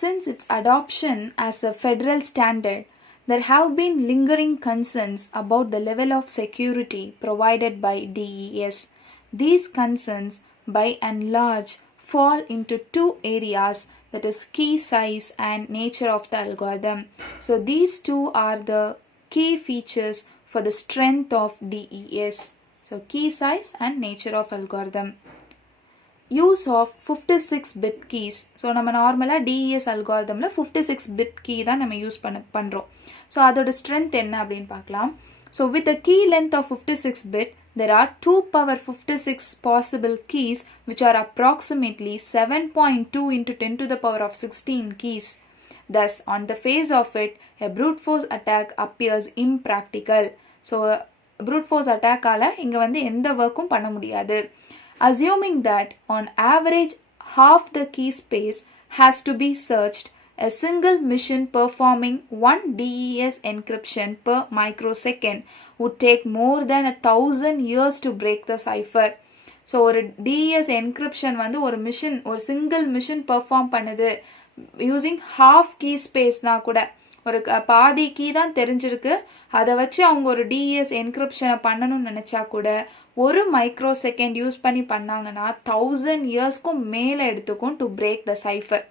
since its adoption as a federal standard, there have been lingering concerns about the level of security provided by DES. These concerns, by and large, fall into two areas, that is key size and nature of the algorithm. So these two are the key features for the strength of DES. So key size and nature of algorithm. Use of 56-bit keys. So நம்ம நார்மலாக டிஇஎஸ் அல்காரிதமில் 56-bit key தான் நம்ம யூஸ் பண்ணுறோம். ஸோ அதோட ஸ்ட்ரென்த் என்ன அப்படின்னு பார்க்கலாம். So with a key length of 56-bit, there are 2 power 56 possible keys which are approximately 7.2 into 10 to the power of 16 keys. Thus, on the face of it, a brute force attack appears impractical. So brute force attack-ஆல இங்கே வந்து எந்த ஒர்க்கும் பண்ண முடியாது. Assuming that on average half the key space has to be searched, a single machine performing 1 DES encryption per microsecond would take more than 1,000 years to break the cipher. So ஒரு DES encryption வந்து ஒரு single machine perform பண்ணுது using half key ஸ்பேஸ்னா கூட, ஒரு பாதி கீ தான் தெரிஞ்சிருக்கு, அதை வச்சு அவங்க ஒரு டிஎஸ் என்கிரிப்ஷனை பண்ணணும்னு நினச்சா கூட ஒரு மைக்ரோ செகண்ட் யூஸ் பண்ணி பண்ணாங்கன்னா 1000 இயர்ஸ்க்கும் மேலே எடுத்துக்கும் to break the cipher.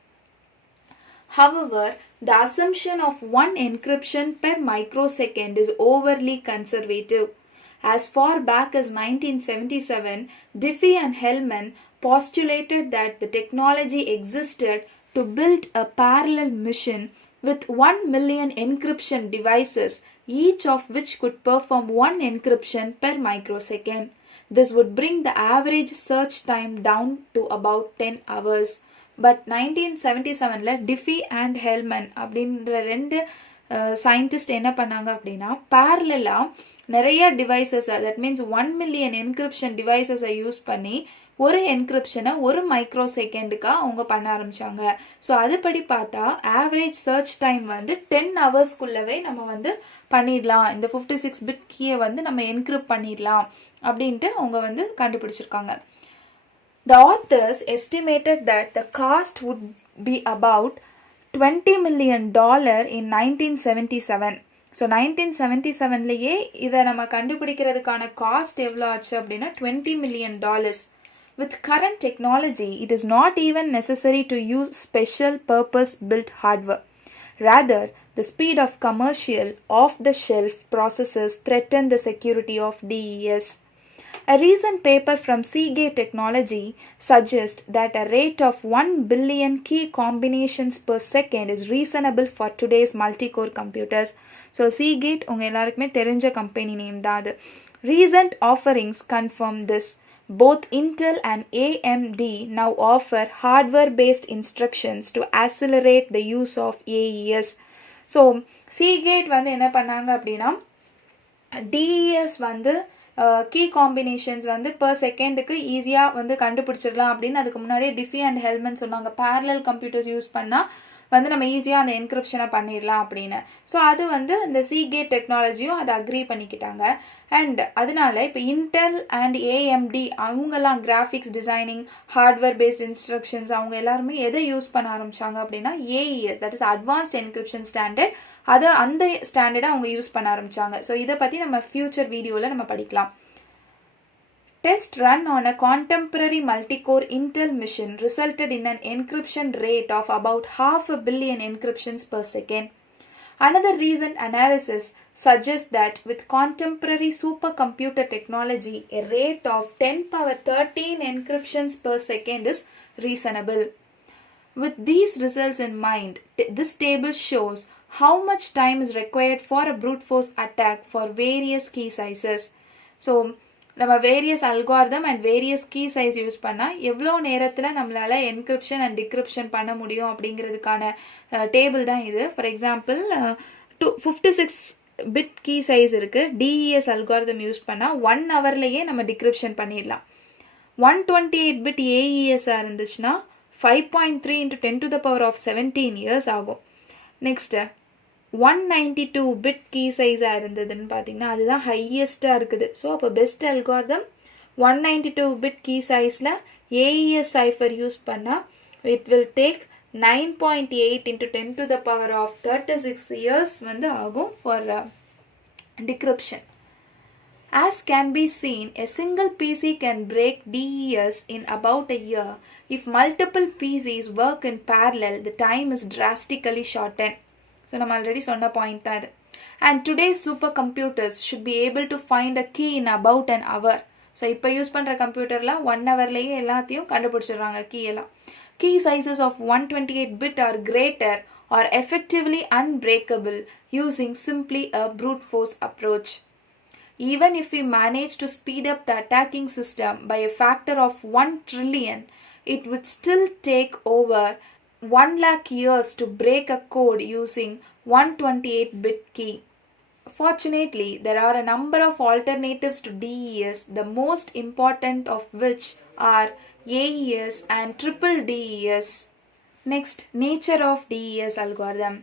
However, the assumption of 1 encryption per microsecond is overly conservative. As far back as 1977, Diffie and Hellman postulated that the technology existed to build a parallel machine with 1 million encryption devices, each of which could perform 1 encryption per microsecond. This would bring the average search time down to about 10 hours. But 1977ல Diffie and Hellman அப்படின்ற ரெண்டு சயின்டிஸ்ட் என்ன பண்ணாங்க அப்படின்னா பேரலாக நிறைய டிவைசஸை, that means 1 million encryption டிவைசஸை யூஸ் பண்ணி ஒரு என்கிரிப்ஷனை ஒரு மைக்ரோ செகண்டுக்காக அவங்க பண்ண ஆரம்பித்தாங்க. ஸோ அதுபடி பார்த்தா ஆவரேஜ் சர்ச் டைம் வந்து 10 ஹவர்ஸ்க்குள்ளவே நம்ம வந்து பண்ணிடலாம், இந்த 56-bit கீயை வந்து நம்ம என்கிரிப்ட் பண்ணிடலாம் அப்படின்ட்டு அவங்க வந்து கண்டுபிடிச்சிருக்காங்க. The authors estimated that the cost would be about $20 million in 1977. ஸோ 1977லேயே இதை நம்ம கண்டுபிடிக்கிறதுக்கான காஸ்ட் எவ்வளோ ஆச்சு அப்படின்னா $20 million. With current technology, it is not even necessary to use special purpose-built hardware. Rather, the speed of commercial, off-the-shelf processors threaten the security of DES. A recent paper from Seagate Technology suggests that a rate of 1 billion key combinations per second is reasonable for today's multi-core computers. So Seagate உங்க எல்லாருக்குமே தெரிஞ்ச company name தான் அது. Recent offerings confirm this. Both Intel and AMD now offer hardware-based instructions to accelerate the use of AES. So Seagate வந்து என்ன பண்ணாங்க அப்படின்னா DES வந்து கீ காம்பினேஷன்ஸ் வந்து பர் செகண்டுக்கு ஈஸியாக வந்து கண்டுபிடிச்சிடலாம் அப்படின்னு அதுக்கு முன்னாடியே டிஃபி அண்ட் ஹெல்மன் சொன்னாங்க. பேரலல் கம்ப்யூட்டர்ஸ் யூஸ் பண்ணால் வந்து நம்ம ஈஸியாக அந்த என்கிரிப்ஷனை பண்ணிடலாம் அப்படின்னு. ஸோ அது வந்து இந்த சீகேட் டெக்னாலஜியும் அதை அக்ரி பண்ணிக்கிட்டாங்க. அண்ட் அதனால இப்போ இன்டெல் அண்ட் ஏஎம்டி அவங்கெல்லாம் graphics designing, hardware based instructions, அவங்க எல்லாருமே எதை யூஸ் பண்ண ஆரம்பித்தாங்க அப்படின்னா AES, that is advanced encryption standard, அதை அந்த ஸ்டாண்டர்டை அவங்க யூஸ் பண்ண ஆரம்பித்தாங்க. ஸோ இதை பற்றி நம்ம ஃபியூச்சர் வீடியோவில் நம்ம படிக்கலாம். Test run on a contemporary multi-core Intel machine resulted in an encryption rate of about 500 million encryptions per second. Another recent analysis suggests that with contemporary supercomputer technology, a rate of 10^13 encryptions per second is reasonable. With these results in mind, this table shows how much time is required for a brute force attack for various key sizes. So நம்ம various algorithm and various key size use பண்ணால் எவ்வளோ நேரத்தில் நம்மளால் encryption and decryption பண்ண முடியும் அப்படிங்கிறதுக்கான டேபிள் தான் இது. For example 56-bit key size இருக்குது, டிஇஎஸ் அல்காரிதம் யூஸ் பண்ணால் 1 ஹவர்லேயே நம்ம டிக்ரிப்ஷன் பண்ணிடலாம். 128-bit ஏஇஎஸ்ஸாக இருந்துச்சுன்னா 5.3 into 10 to the power of 17 years ஆகும். நெக்ஸ்ட்டு 192-bit கீ சைஸாக இருந்ததுன்னு பார்த்தீங்கன்னா அதுதான் ஹையஸ்ட்டாக இருக்குது. ஸோ அப்போ பெஸ்ட் அல்காரிதம் 192-bit கீ சைஸில் ஏஇஎஸ் சைஃபர் யூஸ் பண்ணால் இட் வில் டேக் 9.8 into 10 to the power of 36 years வந்து ஆகும் for decryption. As can be seen, a single PC can break DES in about a year. If multiple PCs work in parallel, the time is drastically shortened. So நம்ம already சொன்ன point தான் இது. And today's supercomputers should be able to find a key in about an hour. So இப்போ யூஸ் பண்ணுற கம்ப்யூட்டர்லாம் 1 ஹவர்லேயே எல்லாத்தையும் கண்டுபிடிச்சிடுறாங்க கீ எல்லாம். Key sizes of 128 bit are greater or effectively unbreakable using simply a brute force approach. Even if we manage to speed up the attacking system by a factor of 1 trillion, it would still take over 1 lakh years to break a code using 128-bit key. Fortunately, there are a number of alternatives to DES, the most important of which are AES and triple DES. Next, nature of DES algorithm.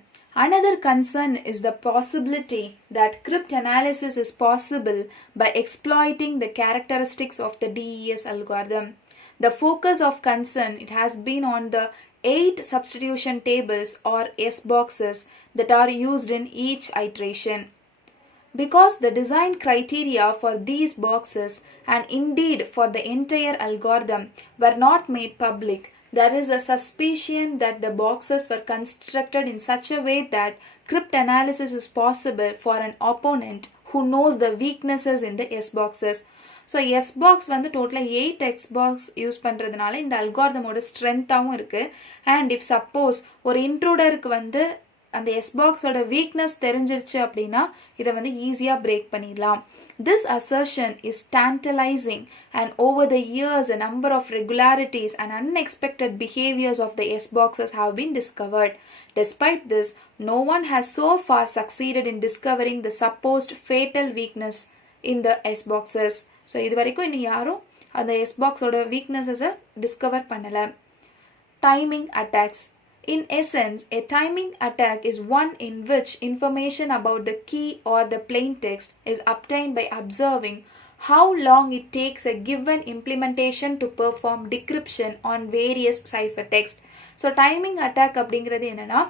Another concern is the possibility that cryptanalysis is possible by exploiting the characteristics of the DES algorithm. The focus of concern it has been on the 8 substitution tables or S boxes that are used in each iteration. Because the design criteria for these boxes and indeed for the entire algorithm were not made public, there is a suspicion that the boxes were constructed in such a way that cryptanalysis is possible for an opponent who knows the weaknesses in the S boxes. So S box வந்து டோட்டலாக 8 X box use பண்ணுறதுனால இந்த அல்காரிதமோட ஸ்ட்ரென்த்தாகவும் இருக்குது. And if suppose ஒரு இன்ட்ரூடருக்கு வந்து அந்த எஸ் பாக்ஸோட வீக்னஸ் தெரிஞ்சிருச்சு அப்படின்னா இதை வந்து ஈஸியாக பிரேக் பண்ணிடலாம். This assertion is tantalizing, and over the years a number of regularities and unexpected behaviors of the S boxes have been discovered. Despite this, no one has so far succeeded in discovering the supposed fatal weakness in the S boxes. So இது வரைக்கும் இன்னும் யாரும் அந்த எஸ் பாக்ஸோட வீக்னஸஸை டிஸ்கவர் பண்ணலை. Timing attacks. In essence, a timing attack is one in which information about the key or the plain text is obtained by observing how long it takes a given implementation to perform decryption on various ciphertext. So timing attack அப்படிங்கிறது என்னென்னா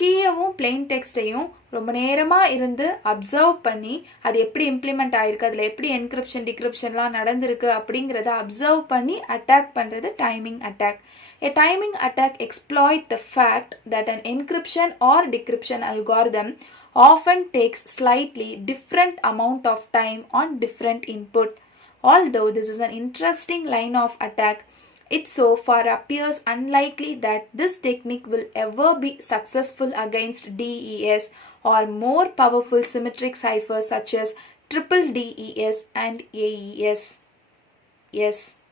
கீயவும் பிளெயின் டெக்ஸ்டையும் ரொம்ப நேரமாக இருந்து அப்சர்வ் பண்ணி அது எப்படி இம்ப்ளிமெண்ட் ஆகிருக்கு, அதில் எப்படி என்கிரிப்ஷன் டிக்ரிப்ஷன்லாம் நடந்திருக்கு அப்படிங்கிறத அப்சர்வ் பண்ணி அட்டாக் பண்ணுறது timing attack. A timing attack exploits the fact that an encryption or decryption algorithm often takes slightly different amount of time on different input. Although this is an interesting line of attack, it so far appears unlikely that this technique will ever be successful against DES or more powerful symmetric ciphers such as triple DES and AES. Yes.